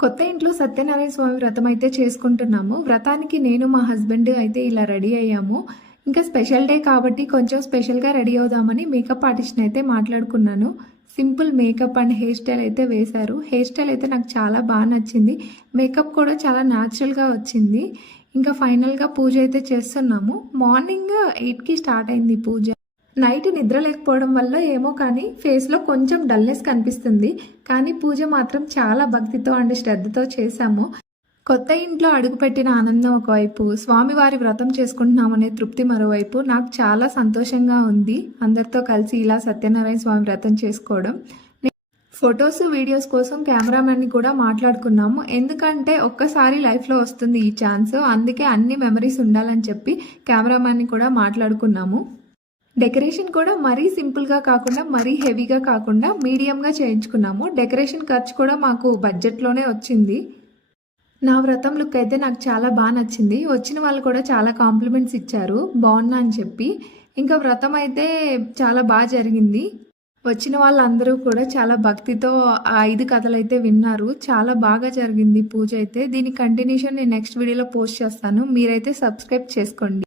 కొత్త ఇంట్లో సత్యనారాయణ స్వామి వ్రతం అయితే చేసుకుంటున్నాము. వ్రతానికి నేను మా హస్బెండ్ అయితే ఇలా రెడీ అయ్యాము. ఇంకా స్పెషల్ డే కాబట్టి కొంచెం స్పెషల్‌గా రెడీ అవుదామని మేకప్ ఆర్టిస్ట్‌ని అయితే మాట్లాడుకున్నాను. Simple makeup and hair style అయితే వేశారు. హెయిర్ స్టైల్ అయితే నాకు చాలా నచ్చింది. మేకప్ కూడా చాలా న్యాచురల్‌గా వచ్చింది. ఇంకా ఫైనల్‌గా పూజ అయితే చేస్తున్నాము. మార్నింగ్ 8కి స్టార్ట్ అయింది పూజ. నైట్ నిద్ర లేకపోవడం వల్ల ఏమో కానీ ఫేస్లో కొంచెం డల్నెస్ కనిపిస్తుంది. కానీ పూజ మాత్రం చాలా భక్తితో అండ్ శ్రద్ధతో చేశాము. కొత్త ఇంట్లో అడుగుపెట్టిన ఆనందం ఒకవైపు, స్వామివారి వ్రతం చేసుకుంటున్నామనే తృప్తి మరోవైపు. నాకు చాలా సంతోషంగా ఉంది అందరితో కలిసి ఇలా సత్యనారాయణ స్వామి వ్రతం చేసుకోవడం. ఫొటోస్ వీడియోస్ కోసం కెమెరామెన్ని కూడా మాట్లాడుకున్నాము. ఎందుకంటే ఒక్కసారి లైఫ్లో వస్తుంది ఈ ఛాన్స్, అందుకే అన్ని మెమరీస్ ఉండాలని చెప్పి కెమెరామెన్ని కూడా మాట్లాడుకున్నాము. డెకరేషన్ కూడా మరీ సింపుల్గా కాకుండా మరీ హెవీగా కాకుండా మీడియంగా చేయించుకున్నాము. డెకరేషన్ ఖర్చు కూడా మాకు బడ్జెట్లోనే వచ్చింది. నా వ్రతం లుక్ అయితే నాకు చాలా నచ్చింది. వచ్చిన వాళ్ళు కూడా చాలా కాంప్లిమెంట్స్ ఇచ్చారు బాగున్నా అని చెప్పి. ఇంకా వ్రతం అయితే చాలా జరిగింది. వచ్చిన వాళ్ళందరూ కూడా చాలా భక్తితో ఆ 5 కథలు అయితే విన్నారు. చాలా బాగా జరిగింది పూజ అయితే. దీని కంటిన్యూషన్ నేను నెక్స్ట్ వీడియోలో పోస్ట్ చేస్తాను. మీరైతే సబ్స్క్రైబ్ చేసుకోండి.